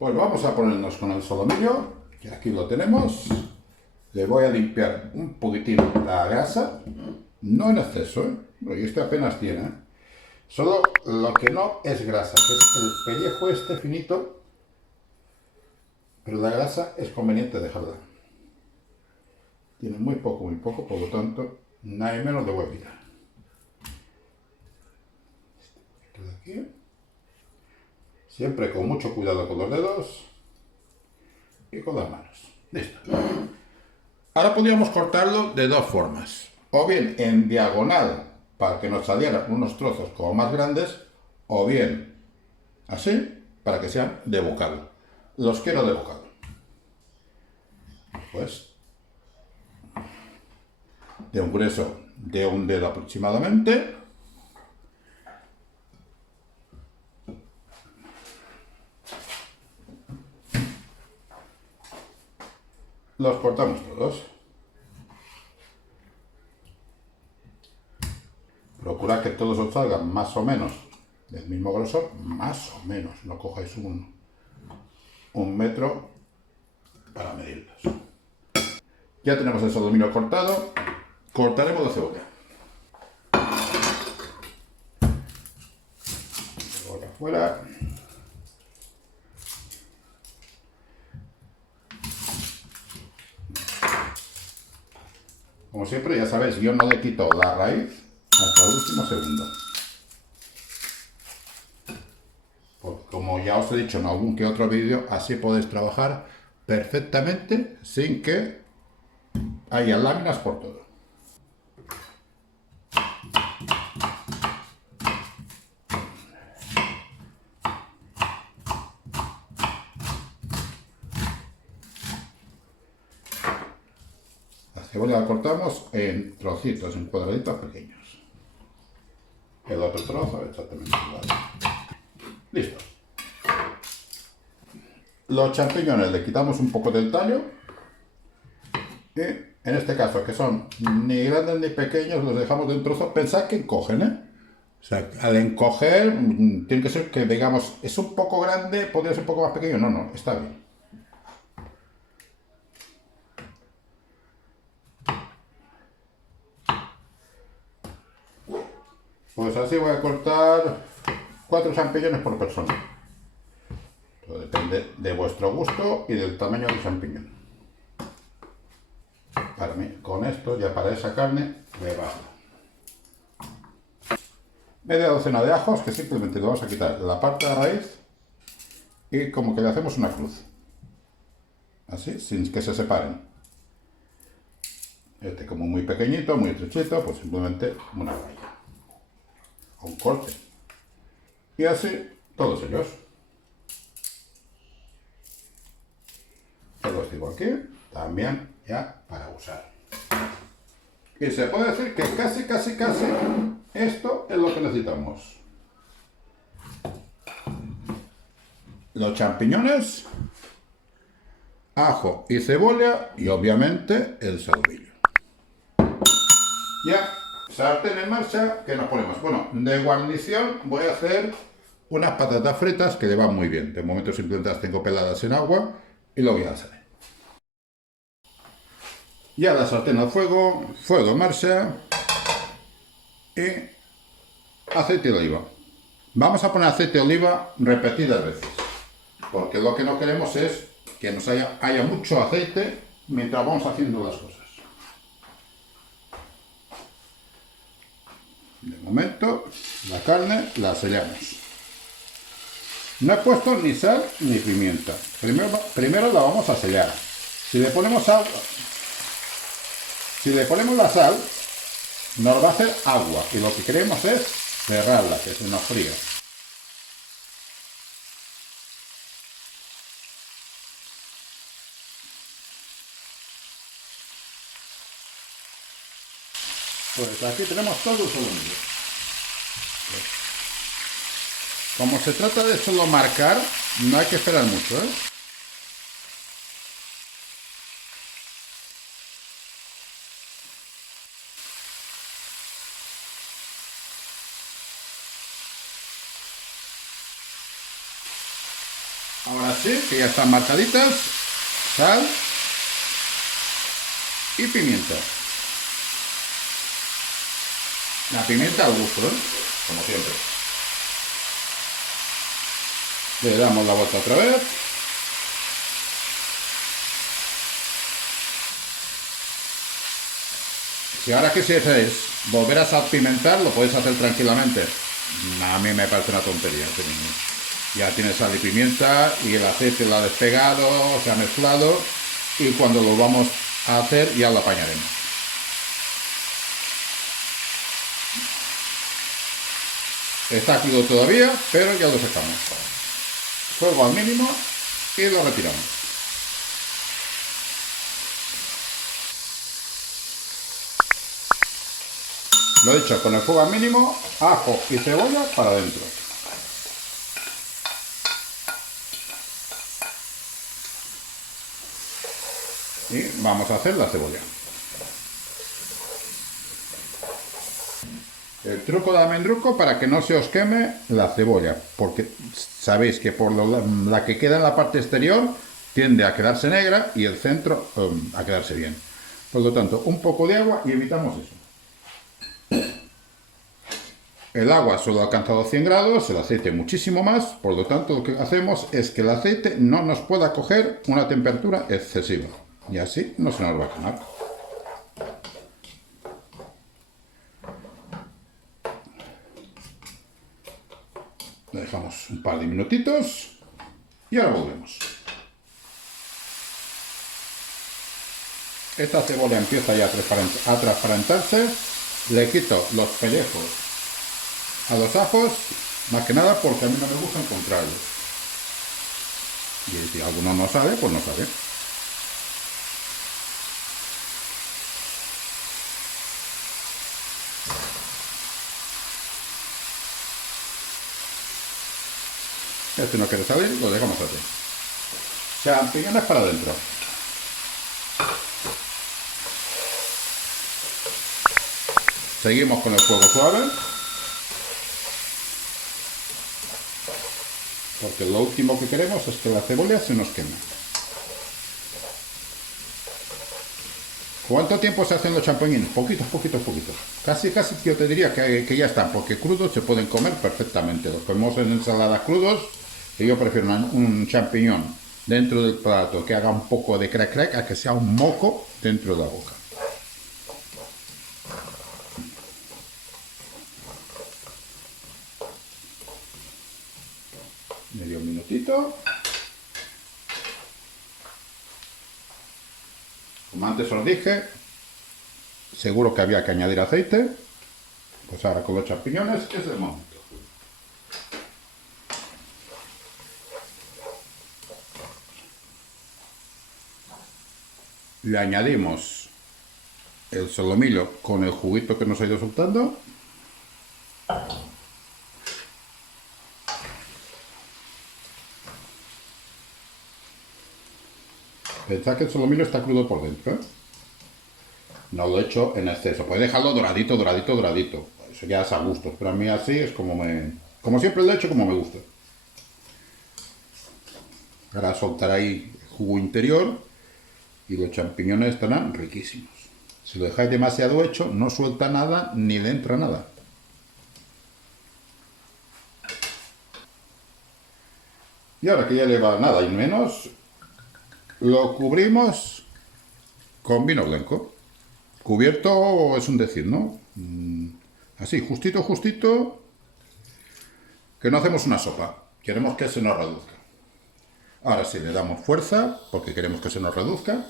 Pues vamos a ponernos con el solomillo, que aquí lo tenemos. Le voy a limpiar un poquitín la grasa, no en exceso, ¿eh? Y este apenas tiene, ¿eh? Solo lo que no es grasa, que es el pellejo este finito, pero la grasa es conveniente dejarla. Tiene muy poco, por lo tanto, nada menos le voy a quitar. Este de aquí. Siempre con mucho cuidado con los dedos y con las manos. Listo. Ahora podríamos cortarlo de dos formas. O bien en diagonal, para que nos salieran unos trozos como más grandes, o bien así, para que sean de bocado. Los quiero de bocado. Pues de un grueso de un dedo aproximadamente. Los cortamos todos. Procurad que todos os salgan más o menos del mismo grosor, más o menos, no cojáis un metro para medirlos. Ya tenemos el solomillo cortado, cortaremos la cebolla. Cebolla afuera. Como siempre, ya sabéis, yo no le quito la raíz hasta el último segundo. Porque como ya os he dicho en algún que otro vídeo, así podéis trabajar perfectamente sin que haya láminas por todo. La cebolla la cortamos en trocitos, en cuadraditos pequeños. El otro trozo exactamente igual. Listo. Los champiñones le quitamos un poco del tallo. Y en este caso, que son ni grandes ni pequeños, los dejamos de un trozo. Pensad que encogen, ¿eh? O sea, al encoger, tiene que ser que, digamos, es un poco grande, podría ser un poco más pequeño. No, no, está bien. Pues así voy a cortar 4 champiñones por persona. Todo depende de vuestro gusto y del tamaño del champiñón. Para mí, con esto, ya para esa carne, me basta. Media docena de ajos que simplemente le vamos a quitar la parte de raíz y como que le hacemos una cruz. Así, sin que se separen. Este como muy pequeñito, muy estrechito, pues simplemente una raya. O un corte. Y así, todos ellos. Os los digo aquí, también ya para usar. Y se puede decir que casi esto es lo que necesitamos. Los champiñones, ajo y cebolla y obviamente el solomillo. Ya, sartén en marcha, que nos ponemos. Bueno, de guarnición voy a hacer unas patatas fritas que le van muy bien. De momento simplemente las tengo peladas en agua y lo voy a hacer. Ya la sartén al fuego, fuego en marcha y aceite de oliva. Vamos a poner aceite de oliva repetidas veces, porque lo que no queremos es que nos haya mucho aceite mientras vamos haciendo las cosas. De momento, la carne la sellamos. No he puesto ni sal ni pimienta. Primero la vamos a sellar. Si le ponemos sal, si le ponemos la sal, nos va a hacer agua. Y lo que queremos es cerrarla, que se nos fría. Pues aquí tenemos todo el solomillo. Como se trata de solo marcar, no hay que esperar mucho, ¿eh? Ahora sí, que ya están marcaditas, sal y pimienta. La pimienta al gusto, ¿eh? Como siempre. Le damos la vuelta otra vez. Si ahora quisierais volver a salpimentar, lo podéis hacer tranquilamente. A mí me parece una tontería. Ya tiene sal y pimienta y el aceite lo ha despegado, se ha mezclado y cuando lo vamos a hacer ya lo apañaremos. Está crudo todavía, pero ya lo sacamos. Fuego al mínimo y lo retiramos. Lo he hecho con el fuego al mínimo, ajo y cebolla para adentro. Y vamos a hacer la cebolla. El truco de almendruco para que no se os queme la cebolla, porque sabéis que por la que queda en la parte exterior tiende a quedarse negra y el centro a quedarse bien. Por lo tanto, un poco de agua y evitamos eso. El agua solo ha alcanzado 100 grados, el aceite muchísimo más, por lo tanto lo que hacemos es que el aceite no nos pueda coger una temperatura excesiva. Y así no se nos va a quemar. Le dejamos un par de minutitos y ahora volvemos. Esta cebolla empieza ya a transparentarse. Le quito los pellejos a los ajos, más que nada porque a mí no me gusta encontrarlos. Y si alguno no sabe, pues no sabe. Este no quiere salir, lo dejamos así. Champiñones para adentro. Seguimos con el fuego suave. Porque lo último que queremos es que la cebolla se nos queme. ¿Cuánto tiempo se hacen los champiñones? Poquitos. Casi yo te diría que ya están, porque crudos se pueden comer perfectamente. Los comemos en ensaladas crudos y yo prefiero un champiñón dentro del plato que haga un poco de crack a que sea un moco dentro de la boca. Medio minutito. Como antes os dije, seguro que había que añadir aceite. Pues ahora con los champiñones es el momento. Le añadimos el solomillo con el juguito que nos ha ido soltando. Pensad que el solomillo está crudo por dentro, ¿eh? No lo he hecho en exceso. Podéis dejarlo doradito. Eso ya es a gusto. Pero a mí así es como siempre lo he hecho, como me gusta. Ahora soltar ahí el jugo interior y los champiñones estarán riquísimos. Si lo dejáis demasiado hecho, no suelta nada ni le entra nada. Y ahora que ya le va nada y menos, lo cubrimos con vino blanco. Cubierto es un decir, ¿no? Así, justito, que no hacemos una sopa. Queremos que se nos reduzca. Ahora sí, le damos fuerza, porque queremos que se nos reduzca.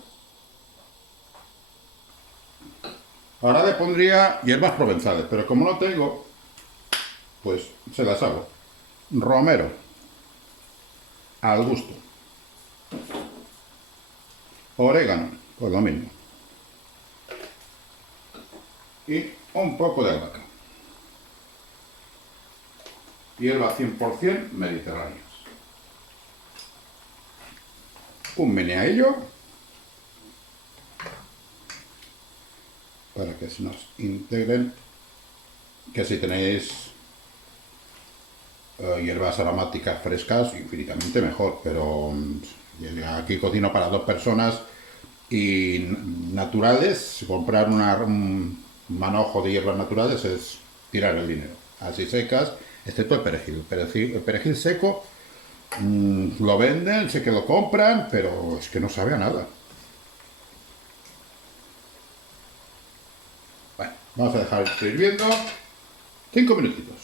Ahora le pondría hierbas provenzales, pero como no tengo, pues se las hago. Romero, al gusto. Orégano, pues lo mismo. Y un poco de albahaca. Hierbas 100% mediterráneas. Un meneadillo para que se nos integren, que si tenéis hierbas aromáticas frescas, infinitamente mejor, pero aquí cocino para 2 personas y naturales, comprar un manojo de hierbas naturales es tirar el dinero. Así secas, excepto el perejil. El perejil seco lo venden, sé que lo compran, pero es que no sabe a nada. Bueno, vamos a dejar esto hirviendo 5 minutitos.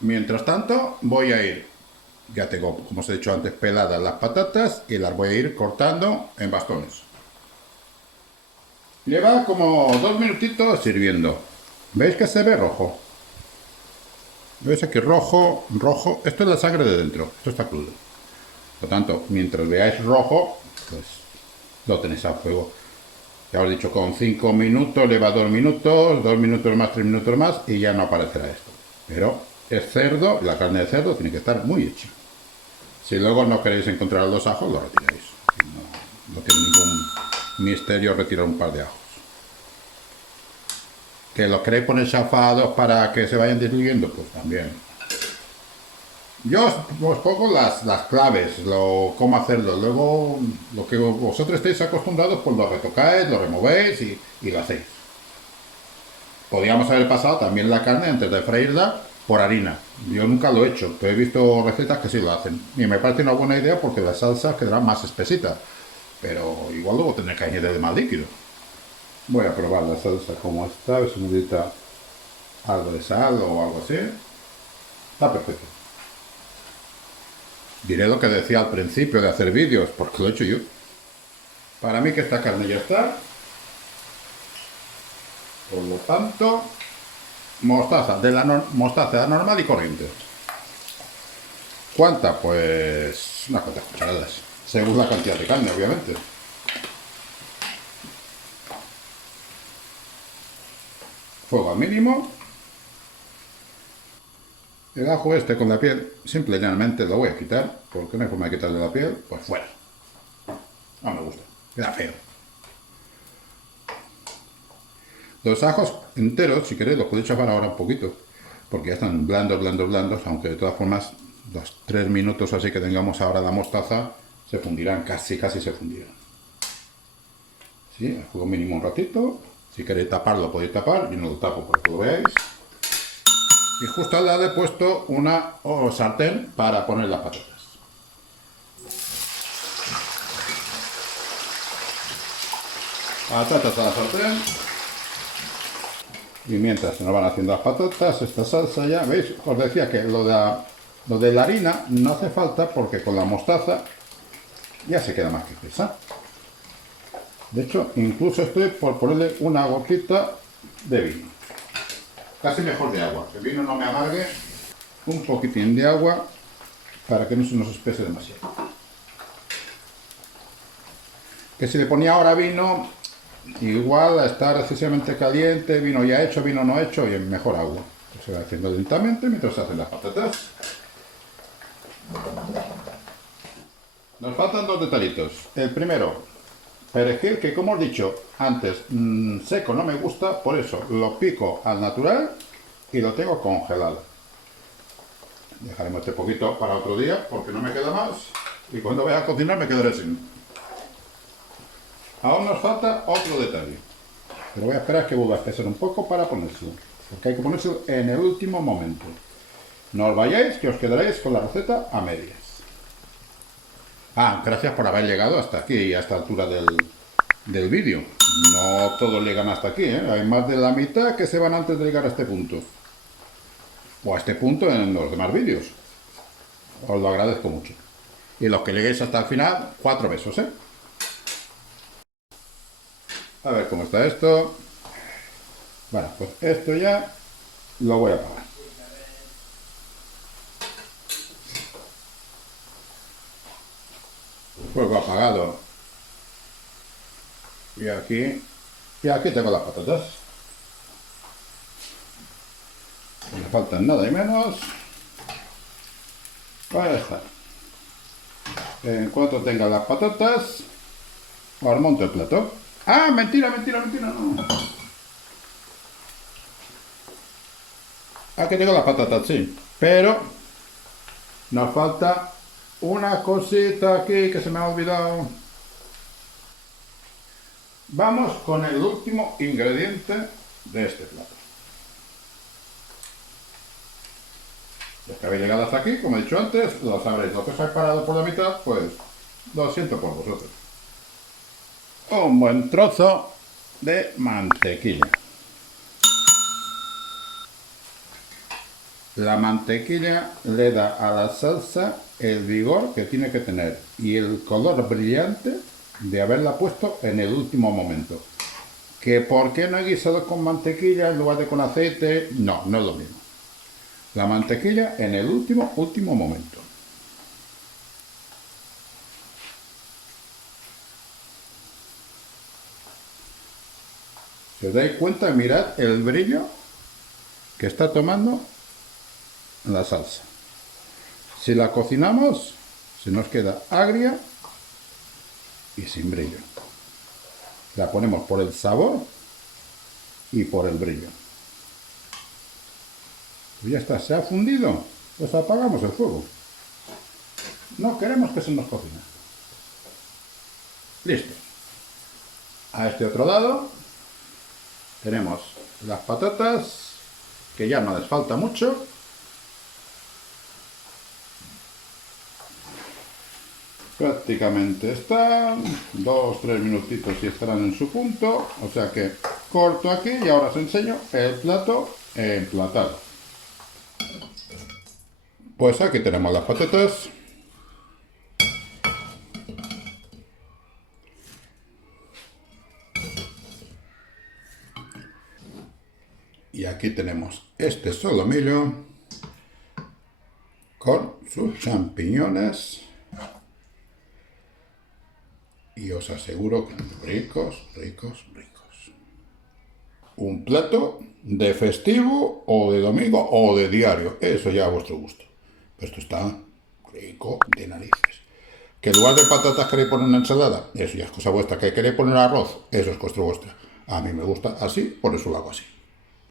Mientras tanto, voy a ir, ya tengo, como os he dicho antes, peladas las patatas y las voy a ir cortando en bastones. Lleva como 2 minutitos hirviendo. ¿Veis que se ve rojo? ¿Veis aquí rojo? Rojo. Esto es la sangre de dentro. Esto está crudo. Por lo tanto, mientras veáis rojo, pues lo tenéis a fuego. Ya os he dicho, con 5 minutos, lleva 2 minutos, 2 minutos más, 3 minutos más y ya no aparecerá esto. Pero es cerdo, la carne de cerdo tiene que estar muy hecha. Si luego no queréis encontrar los ajos, lo retiráis. No tiene ningún misterio retirar un par de ajos. ¿Que los queréis poner chafados para que se vayan diluyendo? Pues también. Yo os pongo las claves, cómo hacerlo. Luego, lo que vosotros estéis acostumbrados, pues lo retocáis, lo removéis y lo hacéis. Podríamos haber pasado también la carne antes de freírla por harina. Yo nunca lo he hecho, pero he visto recetas que sí lo hacen. Y me parece una buena idea porque la salsa quedará más espesita. Pero igual luego tendré que añadirle más líquido. Voy a probar la salsa como está, a ver si necesita algo de sal o algo así. Está perfecto. Diré lo que decía al principio de hacer vídeos, porque lo he hecho yo. Para mí que esta carne ya está. Por lo tanto, mostaza, mostaza normal y corriente. ¿Cuánta? Pues unas cuantas cucharadas, según la cantidad de carne, obviamente. Fuego al mínimo. El ajo este con la piel, simple y llanamente lo voy a quitar, porque no hay forma de quitarle la piel, pues fuera. No me gusta, queda feo. Los ajos enteros, si queréis, los podéis chafar ahora un poquito, porque ya están blandos, blandos, blandos, aunque de todas formas, los 3 minutos así que tengamos ahora la mostaza, se fundirán, casi se fundirán. ¿Sí? A fuego mínimo un ratito. Si queréis taparlo, podéis tapar, yo no lo tapo para que lo veáis. Y justo al lado he puesto una sartén para poner las patatas. Patatas a la sartén. Y mientras se nos van haciendo las patatas, esta salsa ya, ¿veis? Os decía que lo de la harina no hace falta porque con la mostaza ya se queda más que espesa. De hecho, incluso estoy por ponerle una gotita de vino. Casi mejor de agua, que el vino no me amargue. Un poquitín de agua para que no se nos espese demasiado. Que si le ponía ahora vino, igual a estar excesivamente caliente, vino ya hecho, vino no hecho, y mejor agua. Se va haciendo lentamente mientras se hacen las patatas. Nos faltan 2 detallitos. El primero, perejil, que como os he dicho antes, seco no me gusta, por eso lo pico al natural y lo tengo congelado. Dejaremos este poquito para otro día porque no me queda más y cuando vaya a cocinar me quedaré sin. Aún nos falta otro detalle, pero voy a esperar que vuelva a espesar un poco para ponérselo, porque hay que ponérselo en el último momento. No os vayáis, que os quedaréis con la receta a medias. Gracias por haber llegado hasta aquí y a esta altura del vídeo. No todos llegan hasta aquí, ¿eh? Hay más de la mitad que se van antes de llegar a este punto. O a este punto en los demás vídeos. Os lo agradezco mucho. Y los que lleguéis hasta el final, 4 besos, ¿eh? A ver cómo está esto. Bueno, pues esto ya lo voy a apagar. Fuego apagado. Y aquí tengo las patatas. No me faltan nada y menos. Ahí está. En cuanto tenga las patatas, os monto el plato. Mentira, no. Aquí tengo las patatas, sí. Pero nos falta una cosita aquí que se me ha olvidado. Vamos con el último ingrediente de este plato. Los que habéis llegado hasta aquí, como he dicho antes, lo sabréis. Lo que os he parado por la mitad, pues lo siento por vosotros. Un buen trozo de mantequilla. La mantequilla le da a la salsa el vigor que tiene que tener y el color brillante de haberla puesto en el último momento. ¿Que por qué no he guisado con mantequilla en lugar de con aceite? No, no es lo mismo. La mantequilla en el último momento. Si os dais cuenta, mirad el brillo que está tomando la salsa. Si la cocinamos, se nos queda agria y sin brillo. La ponemos por el sabor y por el brillo. Pues ya está, se ha fundido, pues apagamos el fuego. No queremos que se nos cocine. Listo. A este otro lado tenemos las patatas, que ya no les falta mucho. Prácticamente están, 2-3 minutitos y estarán en su punto, o sea que corto aquí y ahora os enseño el plato emplatado. Pues aquí tenemos las patatas. Y aquí tenemos este solomillo con sus champiñones. Y os aseguro que ricos, ricos, ricos. Un plato de festivo o de domingo o de diario. Eso ya a vuestro gusto. Esto está rico de narices. ¿Que en lugar de patatas queréis poner una ensalada? Eso ya es cosa vuestra. ¿Que queréis poner arroz? Eso es cosa vuestra. A mí me gusta así, por eso lo hago así.